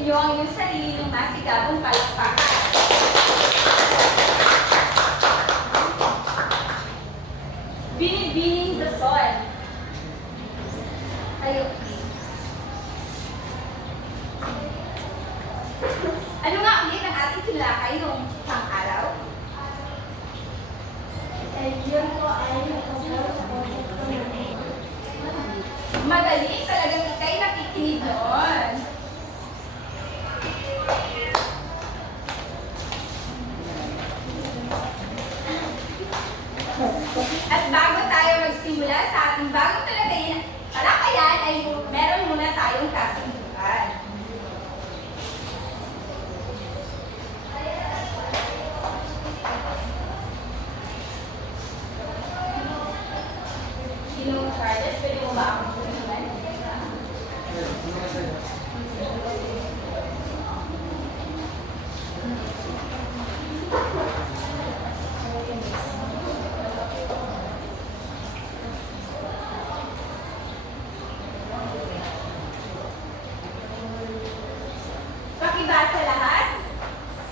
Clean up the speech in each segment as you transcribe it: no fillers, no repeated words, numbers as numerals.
ninyo ang iyong sarili ng masigabong palakpakan. Binibining the soil. Tayo. Ano nga ulit ang ating tinalakay noong isang araw? Yun po ay Madali, talagang ikay nakikinig noon. At bago tayo magsimula sa ating bagong talakayan ay meron muna tayong kasunduan. Sinong Charles, pwede mo ba akong tulungan? Pakibasa lahat.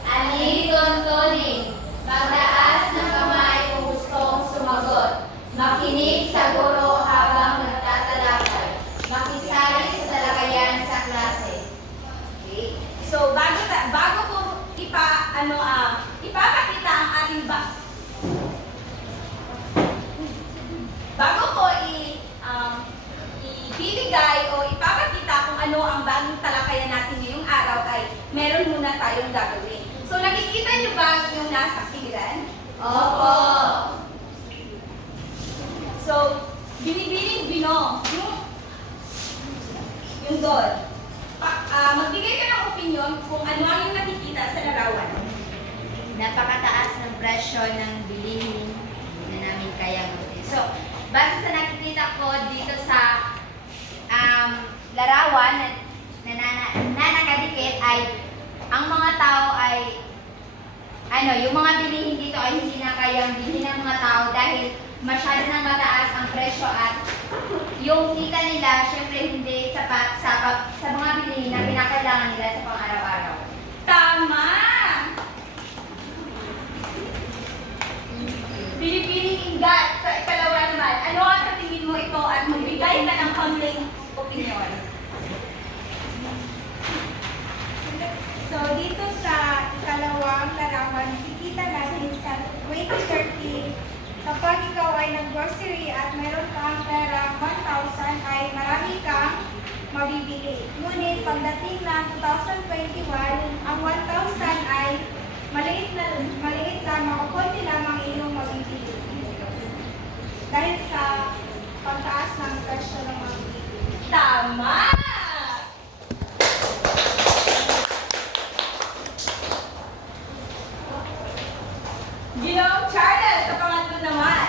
Ali tuntunin, magtaas ng kamay kung gustong sumagot. Makinig sa guro habang nagtatalakay. Makisali sa talakayan sa klase. Okay. So, bago ko ipapakita ang ating bago ko ibibigay o ipapakita kung ano ang bagong talakayan natin ngayong araw ay meron muna tayong gagawin. So, nakikita niyo ba yung nasa kiliran? Opo. So, binibining bino, yung doon. Magbigay ka ng opinion kung ano ang yung nakikita sa larawan. Napakataas ng presyo ng bilihin na namin kayang gawin. So, base sa nakikita ko dito sa larawan na nakadikit ay ang mga tao ay yung mga bilihin dito ay hindi na kayang bilhin ng mga tao dahil masyado nang mataas ang presyo at yung kita nila syempre hindi sapat sa mga bilihin na pinakailangan nila sa pang-araw-araw. Tama! Pinipiling ingat. Sa ikalawa naman, ano ang sa tingin mo ito at magbigay ka ng konting opinion? So, dito sa ikalawang larawan, nakikita natin sa 2030, kapag ikaw ay nag-grocery at meron kang pera 1,000 ay marami kang mabibili. Ngunit pagdating ng 2021, ang 1,000 ay maliit lamang o konti lamang iyong mabibili. Dahil sa pagtaas ng presyo ng mga bilihin. Tama! Ginoong Charles, sa pangatlo naman.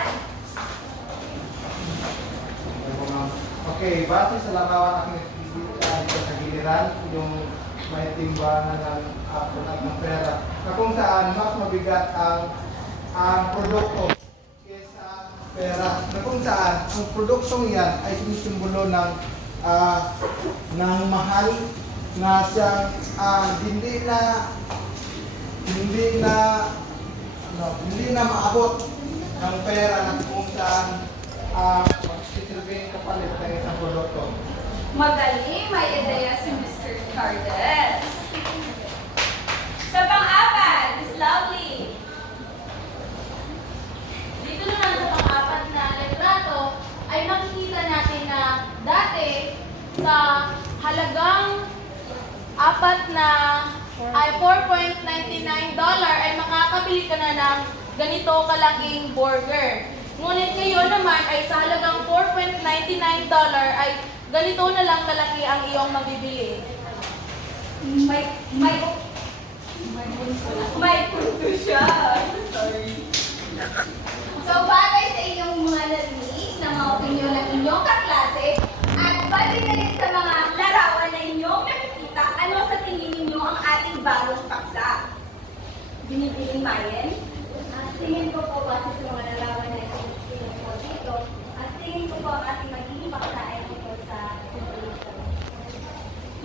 Okay, base sa larawan natin dito sa giliran, yung may timbangan ng pera, na kung saan mas mabigat ang produkto kaysa pera, na kung saan ang produktong yan ay sinisimbolo ng mahal na siyang hindi na maabot ng pera na kung saan magsisilbing kapalit ng isang produkto. Magaling, may ideya si Mr. Charles. Sa pang-apat, Miss Lovely. Dito naman sa pang-apat na litrato ay makikita natin na dati sa halagang $4.99 ay makakabili ka na ng ganito kalaking burger. Ngunit ngayon naman ay sa halagang $4.99 ay ganito na lang kalaki ang iyong mabibili. May punto siya. Sorry. So, bagay sa inyong mga narinig na mga opinion ng inyong kaklase at bagay na rin sa mga larawan na inyong nakikita, ano sa tingin ninyo ang ating bagong paksa? Binibiling Mayen? Tingin ko po base sa mga larawan na tingin ko dito, at tingin ko po ang ating magiging paksa ay tungkol sa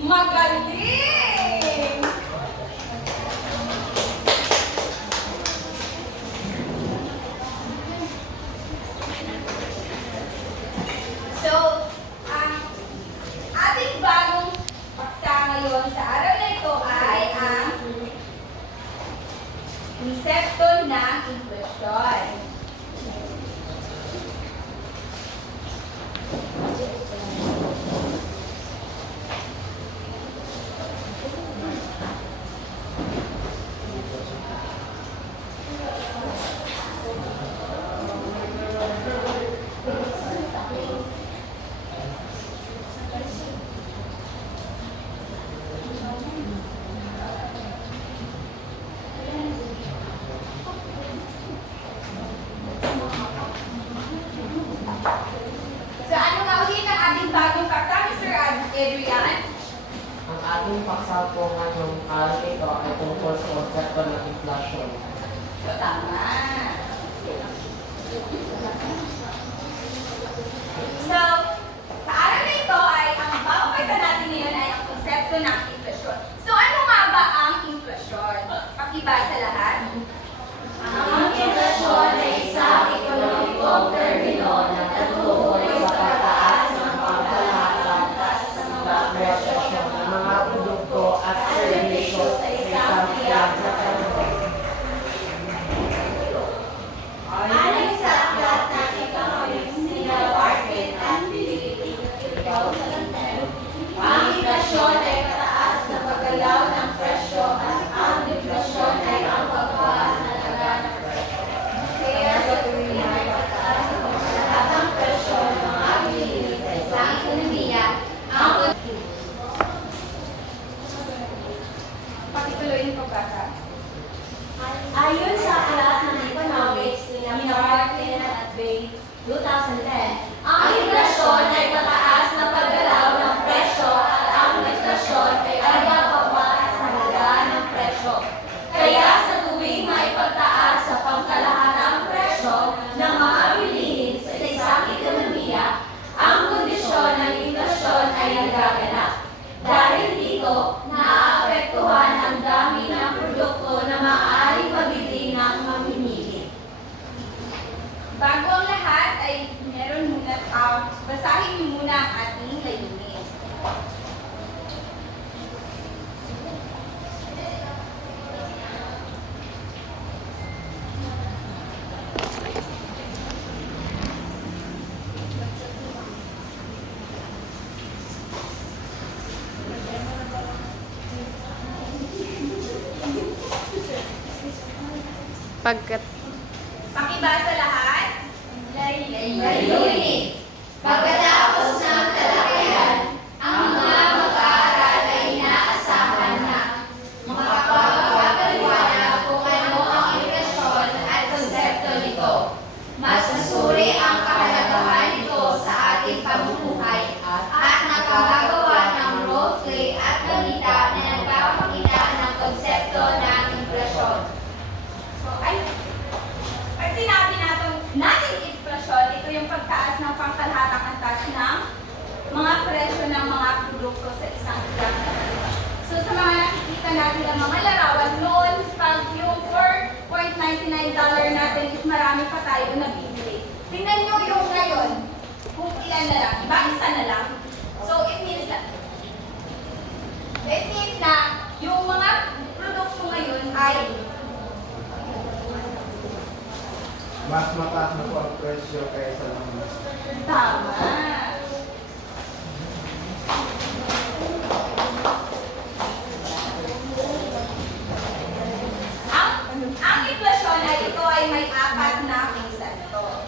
Magaling! konsepto ng inflasyon. So ano nga ulit ang ating bagong paksa, Mr. Adrian? Ang ating paksa po ngayong araw ito ay tungkol sa konsepto ng inflasyon. Tama. So, sa araw na ito ay ang bagong paksa natin ngayon ay ang konsepto ng inflasyon. So ano nga ba ang inflasyon? Pakibasa lahat. Ang inflasyon ay isang ekonomikong termino na tumutukoy sa pagtaas ng pangkalahatan ng presyo ng mga produkto at serbisyo sa isang tiyak na panahon. Aling sa aklat ng economics nila Warfield at Philippi, 2010, ang inflasyon ay pataas na paggalaw ng presyo at ang deflasyon ay ang pagbawas na laga ng presyo. Kaya sa tuwing may pataas na pagsalahat ng presyo ng mga bilihin sa isang ekonomiya, ang Pakituloy yung pagbasa. Ayon sa aklat ng economics nila Martin at Bay, 2010, ang inflasyon ay pataas na paggalaw ng presyo at ang deflasyon ay ang pagbawas sa halaga ng presyo. Kaya sa tuwing may pagtaas sa pangkalahatang presyo ng mga bilihin sa isang ekonomiya, ang kondisyon ng inflasyon ay nagaganap. Dahil dito, naaapektuhan ang dami ng produkto na maaaring mabili ng mamimili. Bago ang lahat ay meron muna, basahin niyo muna ang ating layunin. Pakibasa lahat. Layunin. Pagkatapos ng talakayan, ang mga mag-aaral ay inaasahan na makapagpapaliwanag kung ano ang inflasyon at konsepto nito. Mas masuri ang kahalagahan nito sa ating pamumuhay at nakakagawa ng role-play at balita na nagpapakita ng konsepto ng inflasyon. So, pag sinabi natin inflasyon, ito yung pagtaas ng pangkalahatang antas ng mga presyo ng mga produkto sa isang tiyak na bansa. So, sa mga nakikita natin ang mga larawan noon, pag yung $4.99 natin is marami pa tayo nabibili. Tingnan nyo yung ngayon, kung ilan na lang, iba isa na lang. So, it means na yung mga produkto ngayon ay Mas mataas na po ang presyo kaysa ng tama. Ang inflasyon ay ito ay may apat na konsepto.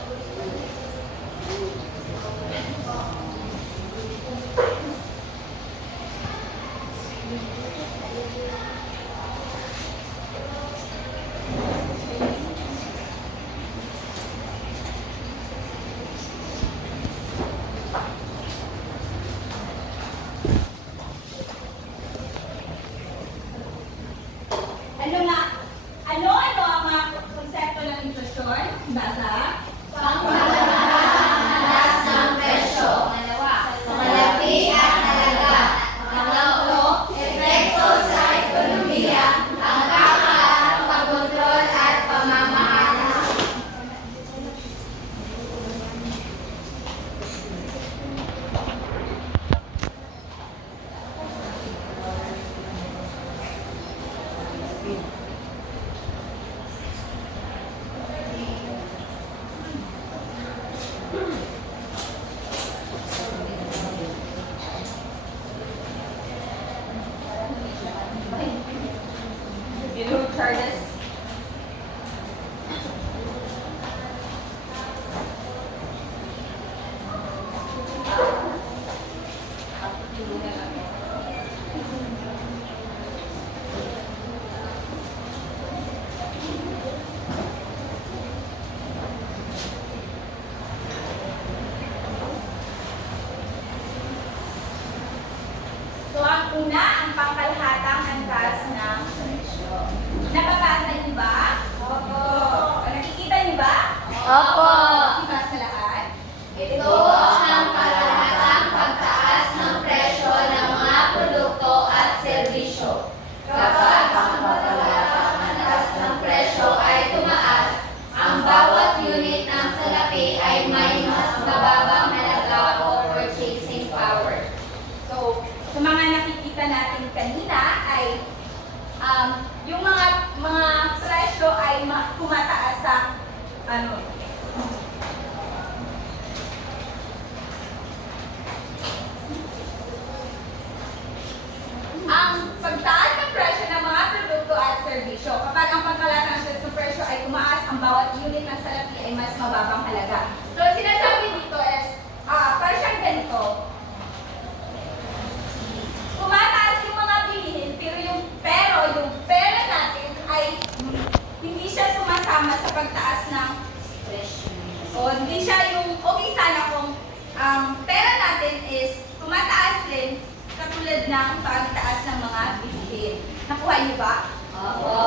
Ano ang mga konsepto ng inflasyon? Basa. Pangkalahatang ng presyo. Malaki at halaga. Pangatlo, epekto sa ekonomiya. Ang kakaat, pagkontrol at pamamahala. charges. So, ang una, ang pangkalahatang antas ng presyo. Nababasa niyo ba? Opo. Nakikita niyo ba? Opo. Diba sa lahat? Ito ang kalahatang pagtaas ng presyo ng mga produkto at serbisyo. Kapag ang kalahatang antas ng presyo ay tumaas, ang bawat unit ng salapi ay may mas mababang halaga o purchasing power. So, sa mga nakikita natin kanina ay yung mga presyo ay tumataas sa ano. Ang pagtaas ng presyo ng mga produkto at serbisyo. Kapag ang pagkalatang ng presyo ay tumaas, ang bawat unit ng salapi ay mas mababang halaga. So, sinasabi dito is, para siyang ganito, tumataas yung mga bilihin, pero yung pera natin ay hindi siya sumasama sa pagtaas ng presyo. O hindi siya yung, okay sana kung ang pera natin is tumataas din katulad ng pagtaas ng mga bilihin. Nakuha niyo ba? Opo.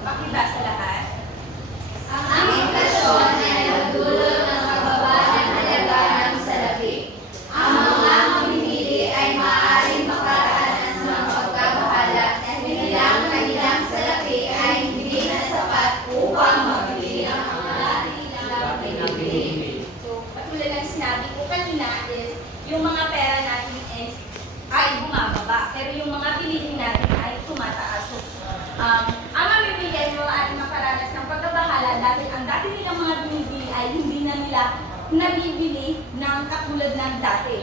Pakibasa lahat. Ang inflasyon ay nagdulot ng pagbaba ng halaga ng salapi. Ang mga mamimili ay maaaring makaranas ng pagkabahala dahil ang kanilang salapi ay hindi na sapat upang mabili ang mga kanilang binibili. So, katulad ng sinabi ko kanina is, yung mga pera natin is, ay bumababa. Pero yung mga bilihin natin ay tumataas. So, ang mamimili ay maaaring makaranas ng pagkabahala dahil ang dati nilang mga binibili ay hindi na nila nabibili ng katulad ng dati.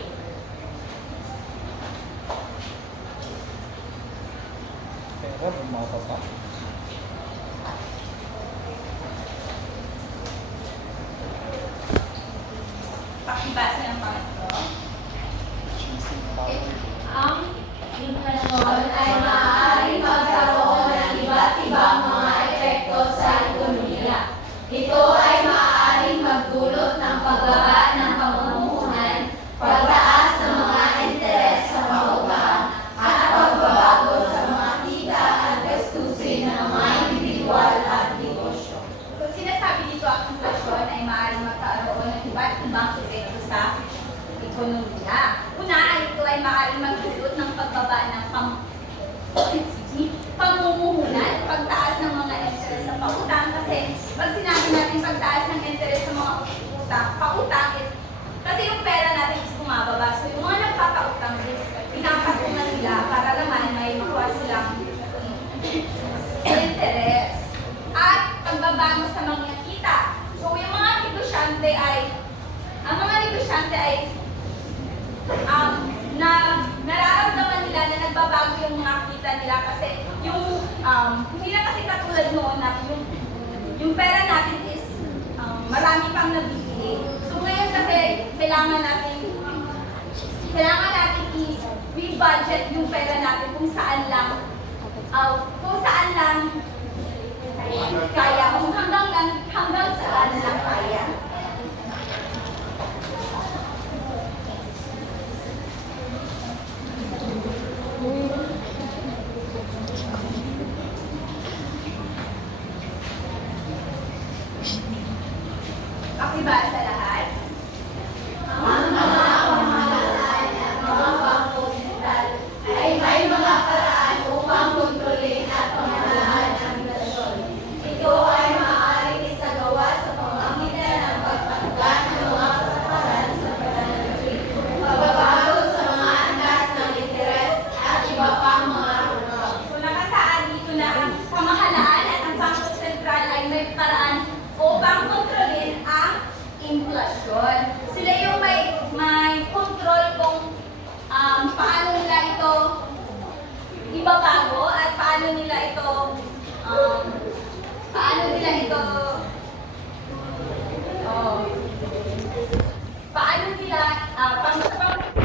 Pero bumababa. Pakibasa ng pangatlo. Ang inflasyon ay maaaring magkaroon ng iba't ibang mga epekto sa ekonomiya. Ito ay maaaring magdulot ng pagbaba ng pamumuhunan, pagtaas ng mga interes sa pautang, at pagbabago sa mga kita at gastusin ng mga individual at negosyo. So, sinasabi dito ang inflasyon ay maaaring magkaroon ng iba't ibang epekto sa ekonomiya. Una, ay ito ay maaaring magdulot ng pagbaba ng pamumuhunan, pagtaas ng mga interes sa pautang. Kasi pag sinabi natin pagtaas ng interes sa mga pautang is, kasi yung pera natin is bumababa. So yung mga nagpapautang is, pinapatungan nila para naman may makuha silang interes. At pagbabago sa mga kita. So yung mga negosyante ay, ang mga negosyante ay na nararamdaman nila na nagbabago yung mga kita nila kasi yung hindi na kasi katulad noon na yung pera natin is marami pang nabibili. So ngayon kasi kailangan natin i-budget yung pera natin kung saan lang kaya, kung hanggang saan lang kaya. Pakibasa lahat. Ang mga pamahalaan at mga bangko digital ay may mga paraan upang kontrolin at pamahalaan ang inflasyon. Ito ay maaaring isagawa sa pamamagitan ng inflasyon. Sila yung may control kung paano nila ito ibabago at paano nila ito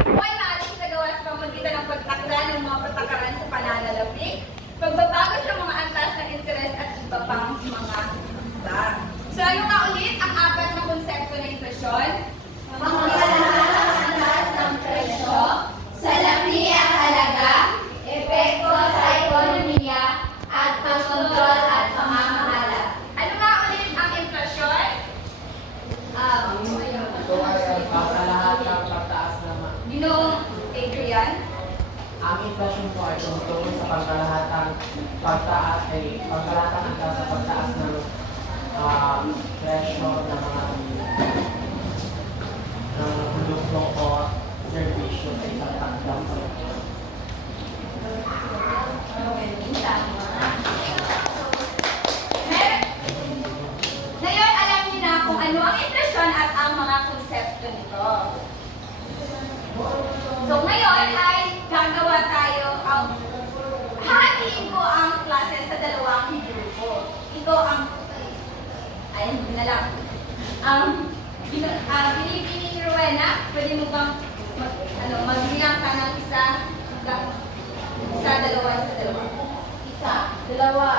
buhay maaaring nagawa sa pamamagitan ng pagtakda ng mga patakaran sa pananalapi, pagbabago sa mga antas ng interes at iba pang mga iba. So ano nga ulit ang apat na konsepto ng inflasyon? Pangkalahatan ng antas ng presyo, salapi ang halaga, epekto sa ekonomiya, at pagkontrol at pamamahala. Ano nga ulit ang inflasyon? Ito ay ang pangkalahatang pagtaas naman. Ginoong Adrian? Ang inflasyon po ay tungkol sa pangkalahatang pagtaas sa pagtaas ng presyo ng mga produkto o serbisyo sa isang takdang panahon. Ngayon, alam niyo na kung ano ang inflasyon at ang mga konsepto nito. So ngayon ay gagawa tayo hahatiin ko ang klase sa dalawang grupo. Ito ang hindi na lang. Binibining Rowena, pwede mo bang magbilang ka ng isa, dalawa. Isa, dalawa. Isa, dalawa.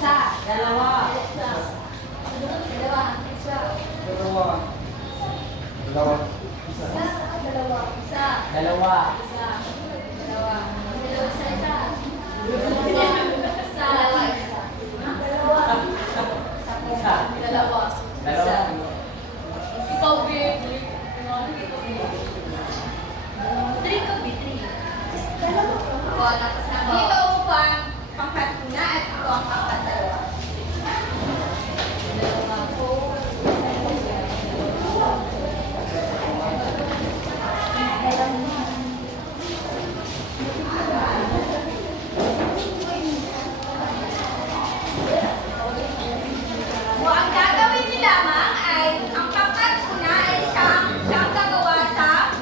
Isa. Dalawa. Isa. Dalawa. Dalawa. Isa. Isa. Dalawa. Isa. Dalawa. Isa. Dalawa. Dalawa. Isa. Isa. Isa. Dalawa. Isa. Dalawa. Isa. Dalawa. Dalawa. Ikaw, babe. Three ka, babe. Three. Dito ako pangkat-una at ito ang pangkat-dalawa. So, ang gagawin niyo lamang ay, ang pangkat-una ay siyang gagawa sa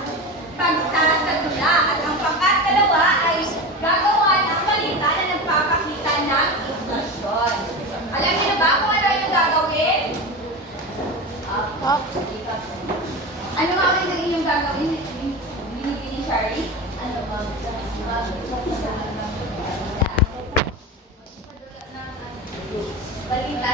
pagsasadula. At ang pangkat-dalawa ay gagawa ng balita na nagpapakita ng inflasyon. Alam niyo na ba kung ano yung gagawin? Ano nga ulit ang inyong gagawin? Binigay ni Shari? Ano ba? Balita.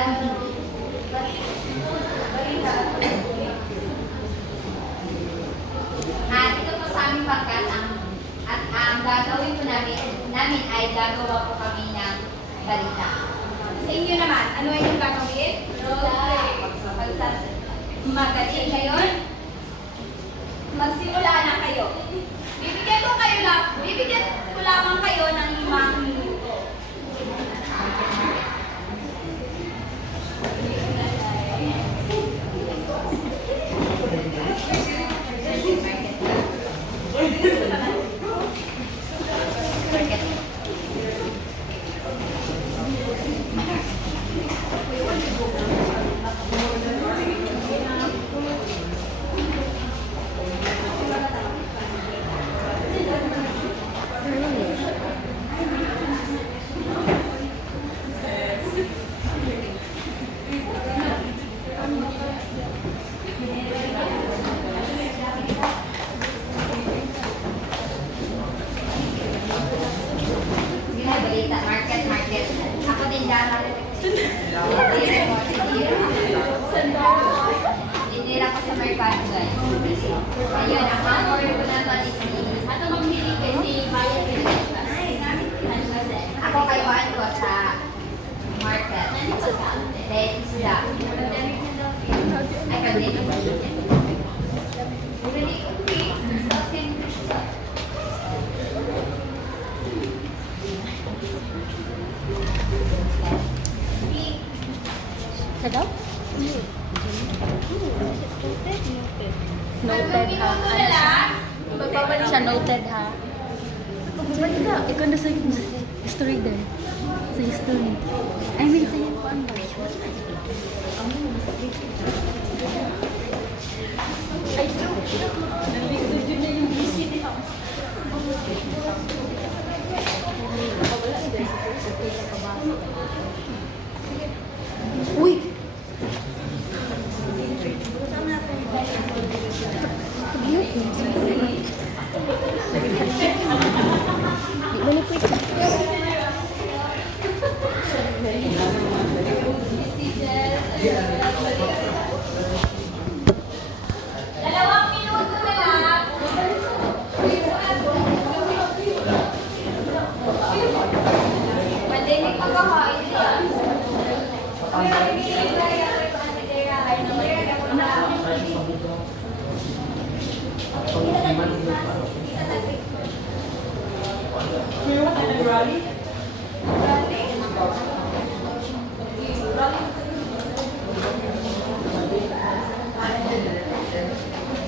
At ito po sa aming pangkat, ang gagawin po namin ay gagawa po kami ng balita. Sa inyo naman, ano yung gagawin? Magaling ngayon. Magsimula na kayo. Bibigyan ko lamang kayo ng 5 minuto. Balita, market. Ako din dahil. Dinira ko sa merkado, guys. Ayun, ang mga order ko na ito is ato mamili kasi bayad din. Ako kayo ko sa market. Then isda. Ay, pwede. Really? Okay. Sadaw? Noted ha. Na lang. Magbabalik siya, noted ha. Magbabalik ka. Ikaw na sa history din. Sa history. I mean, sa yung Dalawang minuto na lang. Madinig pagkakain yan.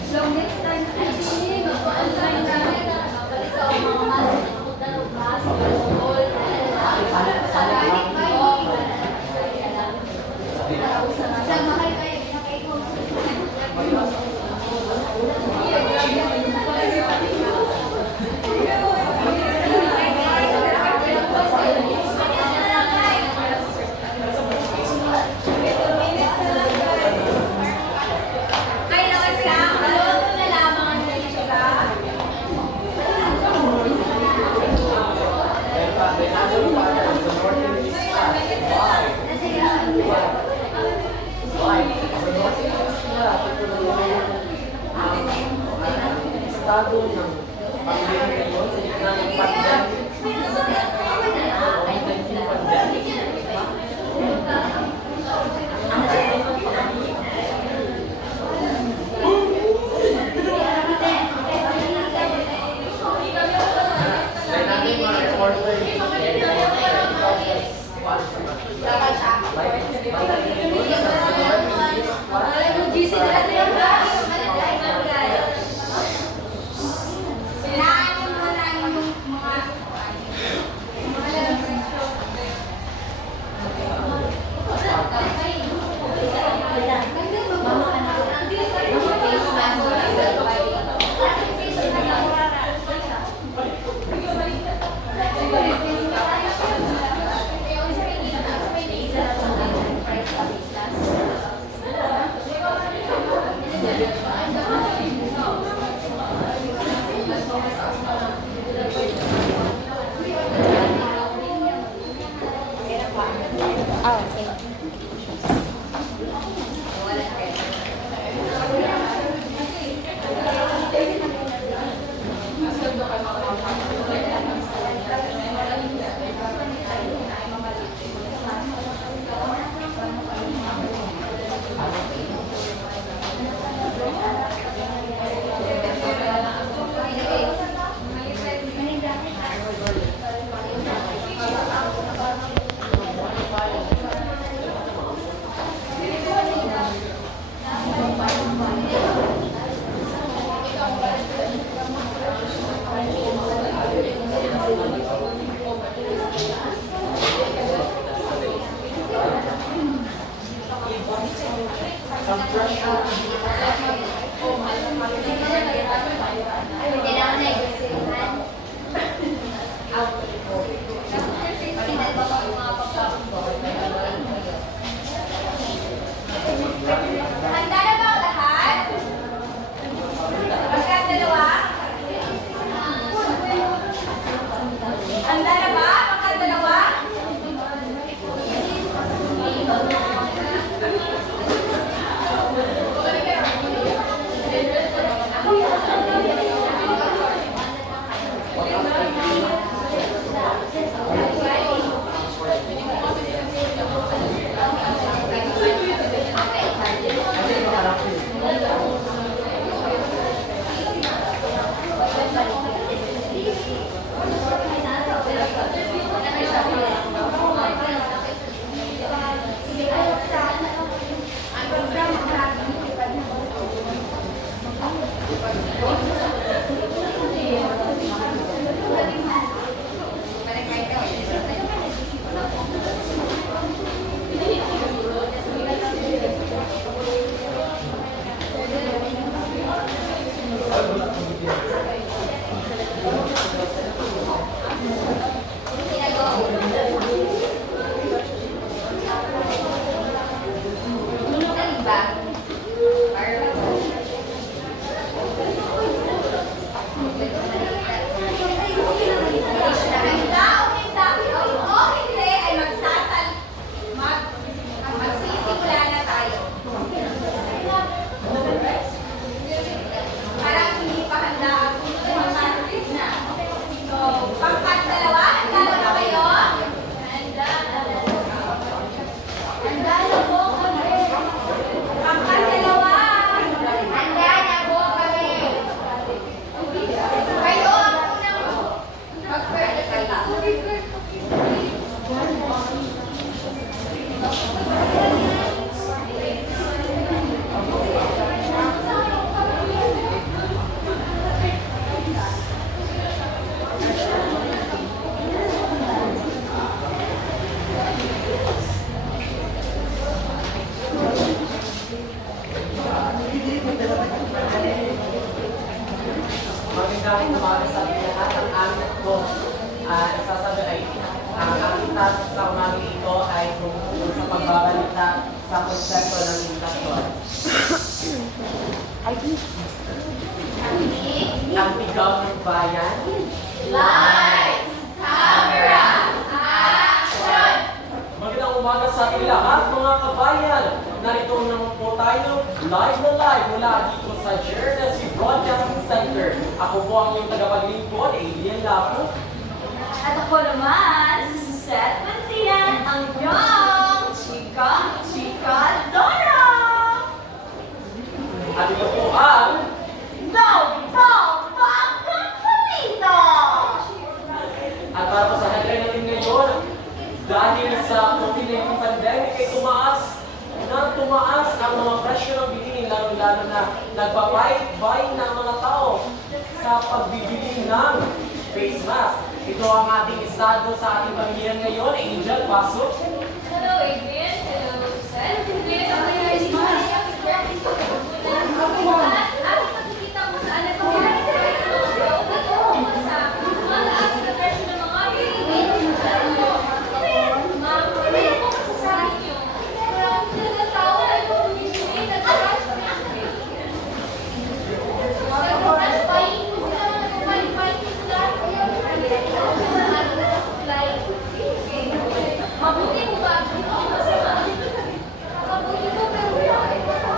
So next time, ay hindi, magpa-online namin. Balik ka ang mga mas, Samahay kayo, pinakaikot. Kailangan siya, maluto na lamang ang nalitsura. Estado ng pamilya ngayon sa gitna ng pandemic. Sinaan mo na yung mga Handa na ba ang lahat? Magkadalawa? Handa na ba? Magkadalawa? maaaring umaga sa ating lahat. Ang aming po isasabi ay ang aming task sa umaga ito ay tungkol sa pagbabalita sa konsepto ng inflasyon. Ang sigaw ng bayan. Lights, camera, action! Magandang umaga sa ating lahat, mga kabayan. Narito naman po tayo live na live mula dito sa GRSC Broadcasting Center. Ako po ang iyong tagapaglingkod, Alien Lapo. At ako naman, si Suzette Mantian, ang inyong chika Dora! At ito po ang No Papalito! at para po sa headline natin ngayon, dahil sa COVID-19 pandemic ay tumaas ang mga presyo ng bilihin, lalo-lalo na nagbabayad ng mga tao sa pagbibili ng face mask. Ito ang ating estado sa ating pamilya ngayon. Angel, pasok. Hello Adrian, hello Suzette. Ngayon ako yung ismas. At makikita mo saan na pangyari sa mataas na presyo ng mga bilihin. Ma'am, ano po masasabi niyo? Talagang tao ay bumibili na mabuti mo ba? Masama. Mabuti mo pero wala ko sa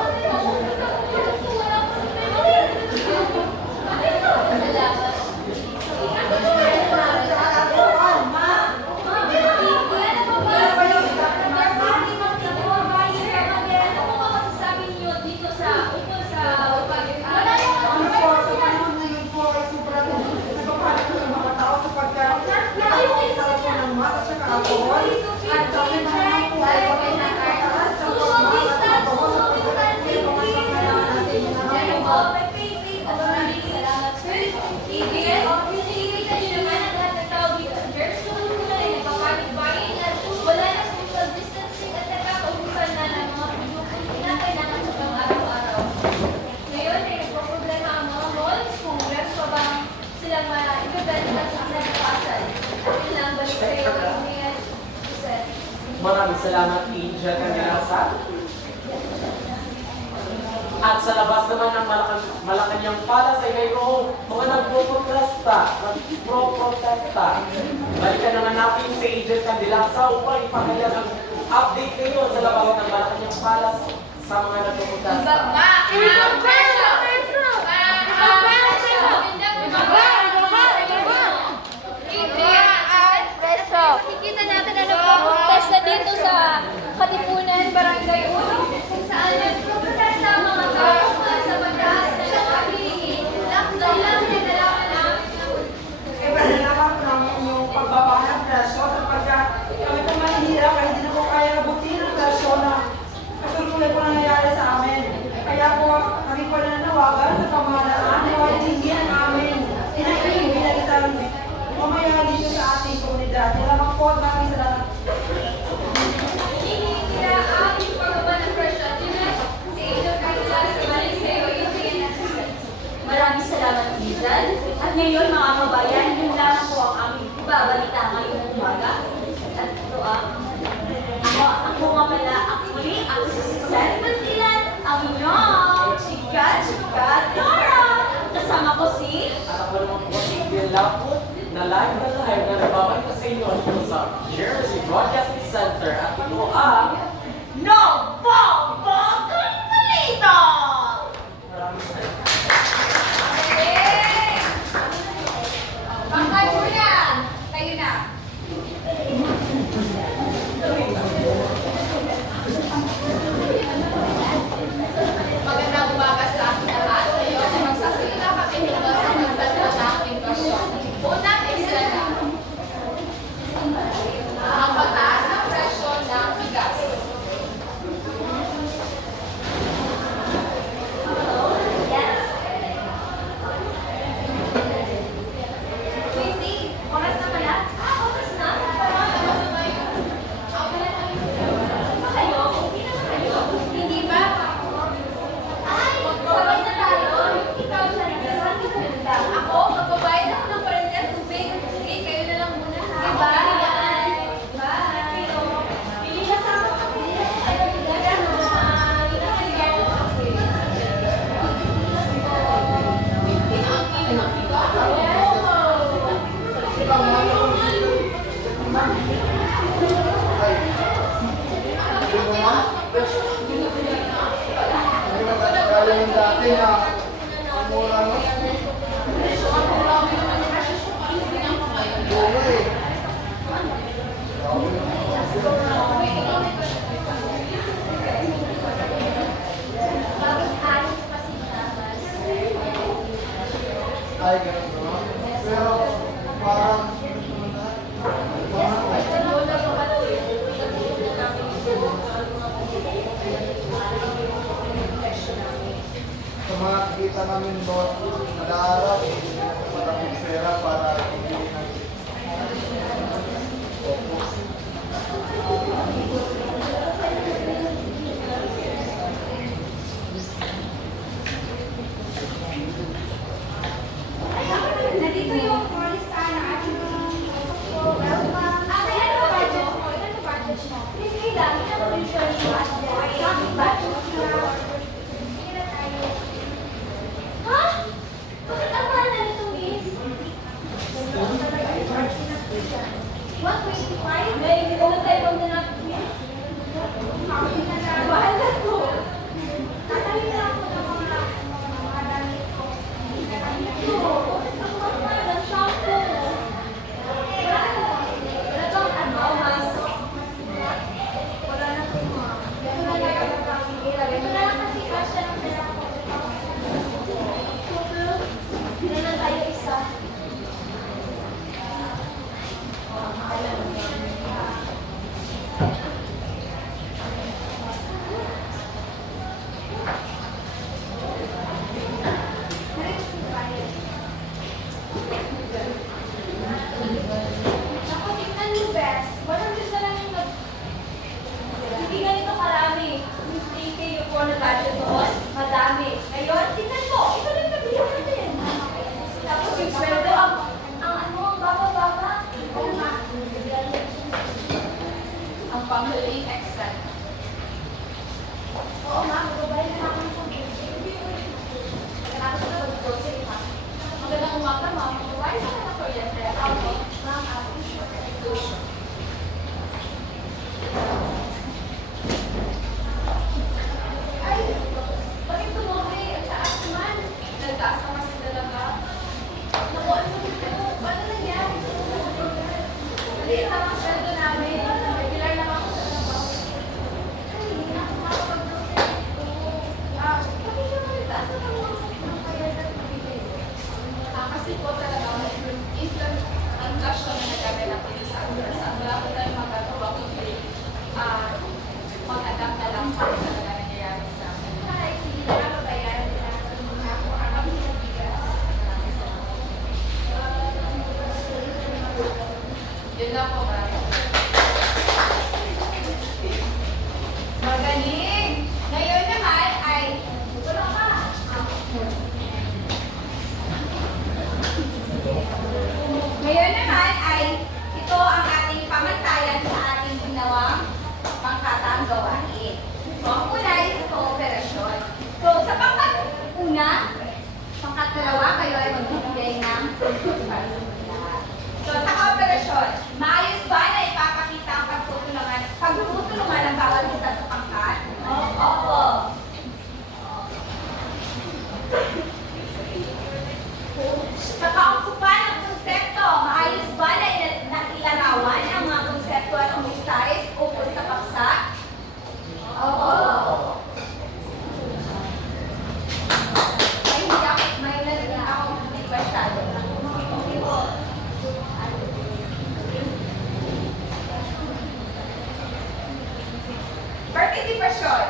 Maraming salamat, Angel Candilasa. At sa labas naman ng Malacanang Palace ay mayroong mga nagpo-protesta. Balikan naman natin si Angel Candilasa upang ipakailan ang update ngayon sa labas ng Malacanang Palace sa mga nagpo-protesta. Makikita natin na nagpo-protesta dito sa Katipunan, Barangay 1, kung saan nagpo-protesta ang mga tao sa mataas na mga bilihin. Lang nalaman namin Nalaman ko ng pagbaba ng presyo sapagkat kami po mahihirap ay hindi na po kaya nabutin ang presyo na kasulkulay po nangyayari sa amin. Kaya po kami po nananawagan sa pamahalaan na walihin ang amin. Inaibigin na isang mamaya dito sa ating komunidad. Lamang po at maraming salamat. Hihingira ang pagbaba ng presyo at yun na si Angel Candilasa balik sa iyo. Maraming salamat, Angel. At ngayon, mga kabayan, yun lang po ang aming ibabalita ngayong umaga. At ito ako nga pala, ang muli, ang Suzette Mantian, ang inyong chika Dora. Kasama ko si... At ako naman po si Alien Lapo na live na nagbabalita sa inyo dito sa GRSC Broadcasting Center. At ito ang No Papalito! maraming salamat. Pangkat muna! Tayo na! Magandang umaga sa ating lahat. Ngayon ay magsasalita kami tungkol sa pagtatala ng inflasyon. Unang isa na ang pagtaas ng presyo ng bigas. Dati na, ang mura no? Oo eh. Ay, ganun no? Pero parang sa mga kita namin doon, kada araw, maraming pera para ibili ng Nandito yung listahan ng ating welcome. Kaya ano ba budget mo? Ilan ang budget mo? Hindi lang. Ilan ang usually budget? Ang budget mo? Ha? Bakit ang mahal na nito, miss? 125? May hindi ko na tayo pag nanapin. Mahal na to. Tatalin na ako ng mga damit ko. Ang mahal ng shampoo. Wala kang ano, mas. Wala na po mga. Ito na lang kasi kasya ng pera ko. Hindi na lang tayo isa. Naku, tingnan mo, Bes. 100 na lang yung hindi ganito karami. Yung 3K yung po na budget doon, madami. Ngayon, tingnan mo, ito lang nabihan natin. Tapos yung sweldo, ang ano, ang baba-baba. Ang panghuling extra. Oo, ma'am, babayin na naman po. Pagkatapos na mag-grocery, ma'am. Magandang umaga, ma'am. Babayin na naman po yan. Okay, ma'am, tuition. Ay, bakit tumobre? Ang taas naman. Nagtaas ka kasi talaga. Naku, ano nangyari? Maliit lang ang sweldo namin. Regular lang ako sa trabaho. Ay, naku, makapag-grocery ito. Bakit naman nagtaas na ang kaya na bibili? Kasi po talaga, ang cash na nagagamit natin sa address. Wala po tayong magagawa kundi mag-adapt na lang kung ano talaga nangyayari sa amin. Ay, sige na nga, babayaran din natin. Ako, ang kami ng bigas. Yun lang po, maraming Magaling! Ngayon naman ay... Wala ka! Ngayon naman ay ito ang ating pamantayan sa ating ginawang pangkataang gawain. So, ang una is kooperasyon. So, sa pangkat-una, pangkat-dalawa, kayo ay magbibigay ng para sa kanila. So, sa kooperasyon, maayos ba na ipapakita ang pagtutulungan ng bawat isa sa pangkat? Opo. Sa kaukupan ng konsepto, maayos ba na ilarawan ang mga konsepto at ang size ukol sa paksa? Oo. May narinig ako hindi masyado. Participation.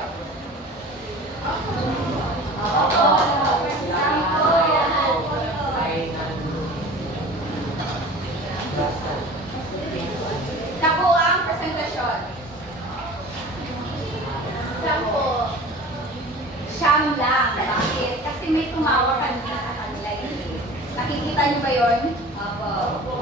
Nakuha ang presentasyon. 10. Siyam lang. Bakit? Kasi may tumawag kanina sa kanila eh. Nakikita niyo ba yun? Opo.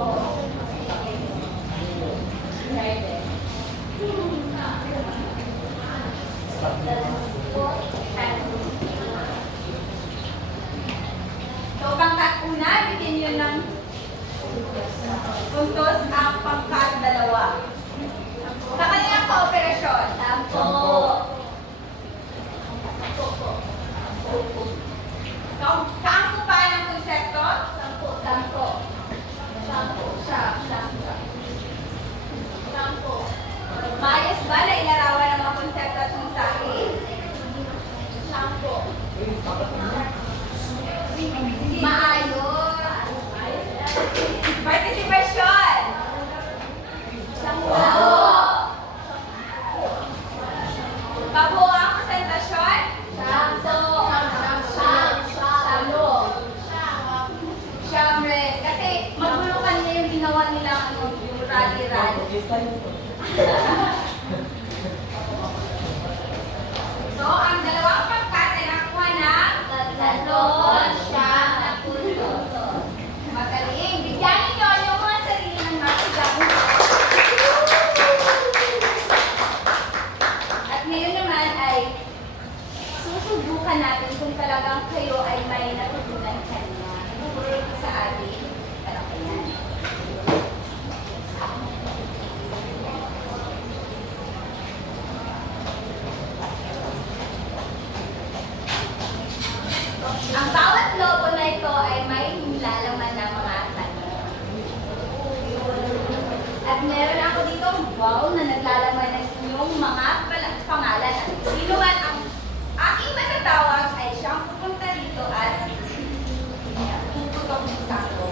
So, pangkat una, bigyan niyo ng puntos ang pangkat dalawa. Sa kanilang kooperasyon, 10. Kaangko pa ng konsepto? Sampo. Sampo. Sampo. Sampo. Sampo. Maayos ba na ilarawan ang mga konsepto at mensahe? Sampo. Maayos. Participation. Sampo. Kabuang presentasyon. Sampo. Sampo. Siyempre, kasi magulo kanina yung ginawa nila yung rally-rally. So, ang dalawang pagkat ay nakakuha ng Tatlong siyam na pulo. magaling. Bigyan ninyo yung mga sarili ng masigang. At ngayon naman ay susubukan natin kung talagang kayo ay may natutunan kanina sa ating talakayan. Ang bawat logo na ito ay may nilalaman ng mga tanong. At meron ako dito wow na naglalaman ng inyong mga pangalan. At sino man ang aking matatawag ay siyang pupunta dito at puputok ng sako.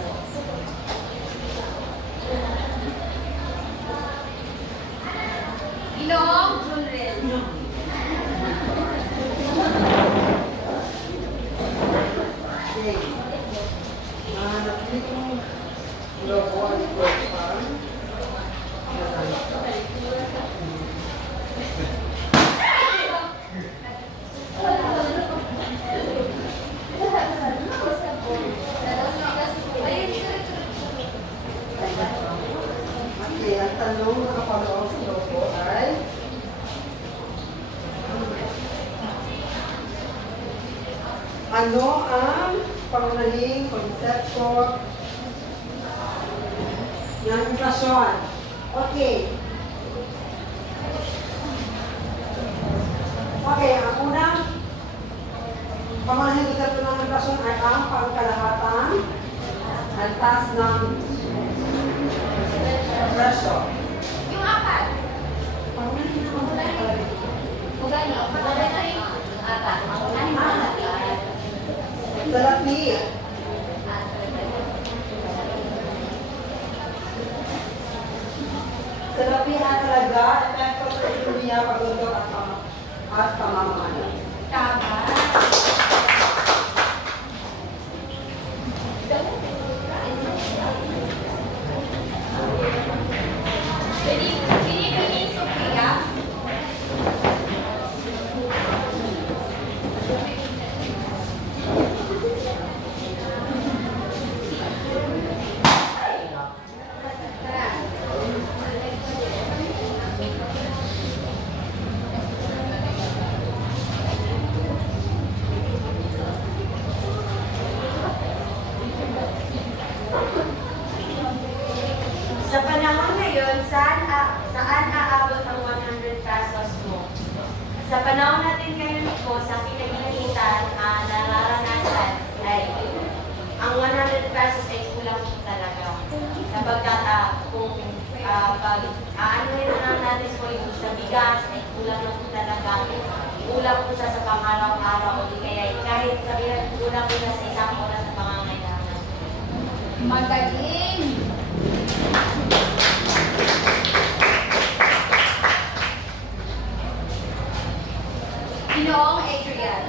Ginoong Junrel. Okay, ang tanong na kapaloob sa logo ay ano ang pangunahing konsepto ng inflasyon? Okay. Okay, ang unang pangunahing konsepto ng inflasyon ay ang pangkalahatan at taas ng presyo. Yung apat. Pangunahing ng konsepto. Ugali. Apat. Salapi. Salapi ang talaga, epekto sa ekonomiya, pagluto at pamamahala. Tama. Binibining Sophia. Sa panahon ngayon, saan aabot ang 100 pesos mo? Sa panahon natin ngayon po, sa pinaghihitan, nararanasan ay ang 100 pesos ay kulang po talaga. Sapagkat kung aanuhin na lang natin po yung sa bigas, ay kulang na po talaga. Kulang po sa pang-araw-araw, o di kaya kahit sabihin kulang po na sa isang oras na pangangailangan. Magaling. Ginoong Adrian.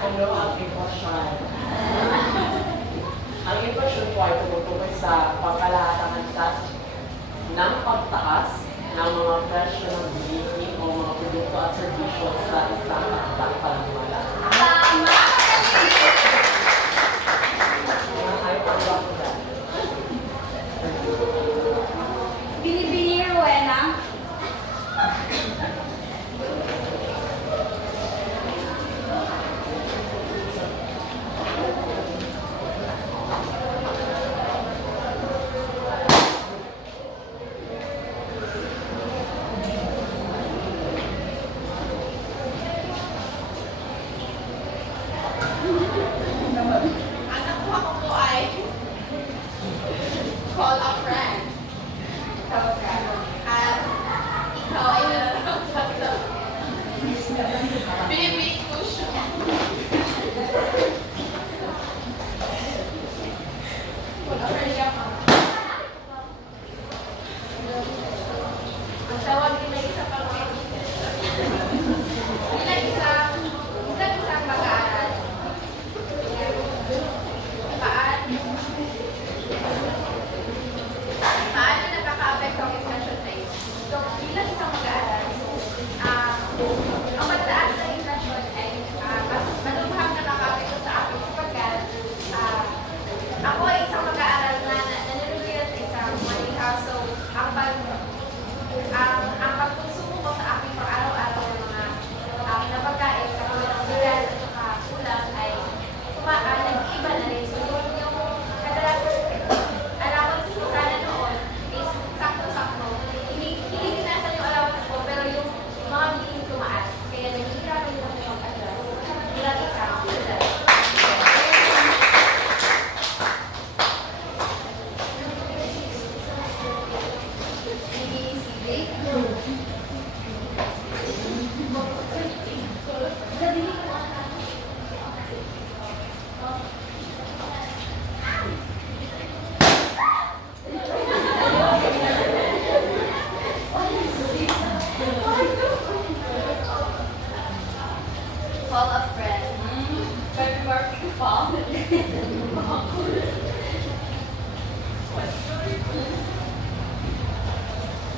Ano ang inflasyon? Ang inflasyon po ay tumutukoy sa pagkalahatang antas ng pagtaas ng mga presyo ng bilihin o mga produkto at serbisyo sa isang paniniwala. Tama. Ay, ang bakit? Binibini Ruel.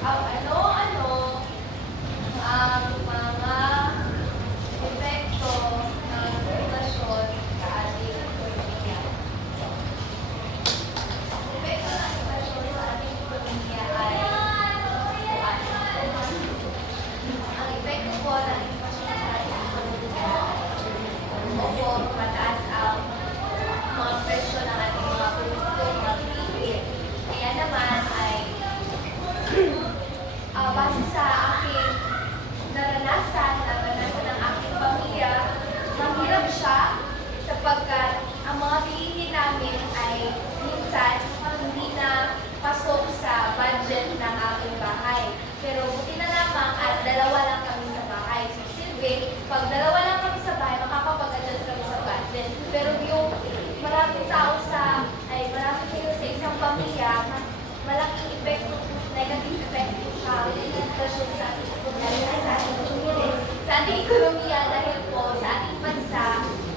ang ano-ano ang mga epekto ng inflasyon sa ating ekonomiya. Epekto ng inflasyon sa ating ekonomiya ay ang epekto po ng inflasyon sa ating ekonomiya opo, mataas ang mga presyo ng ating mga produkto, mga bilihin. Kaya naman ay base sa aking naranasan ng aking pamilya, mahirap siya sapagkat ang mga bilihin namin ay minsan hindi na pasok sa budget ng aking bahay. Pero buti na lamang at dalawa lang kami sa bahay. So silbi, pag dalawa lang kami sa bahay, makakapag-adjust kami sa budget. Pero yung maraming tao maraming kayo sa isang pamilya, malaking epekto, negative epekto siya, inflasyon sa ating ekonomiya dahil po sa ating bansa,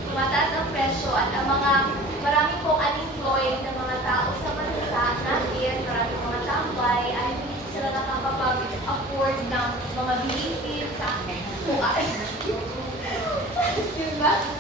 tumataas ang presyo at ang mga marami pong unemployed na mga tao sa bansa natin, maraming mga tambay, ay hindi sila nakakapag-afford ng mga bilihin sa akin. Yun ba?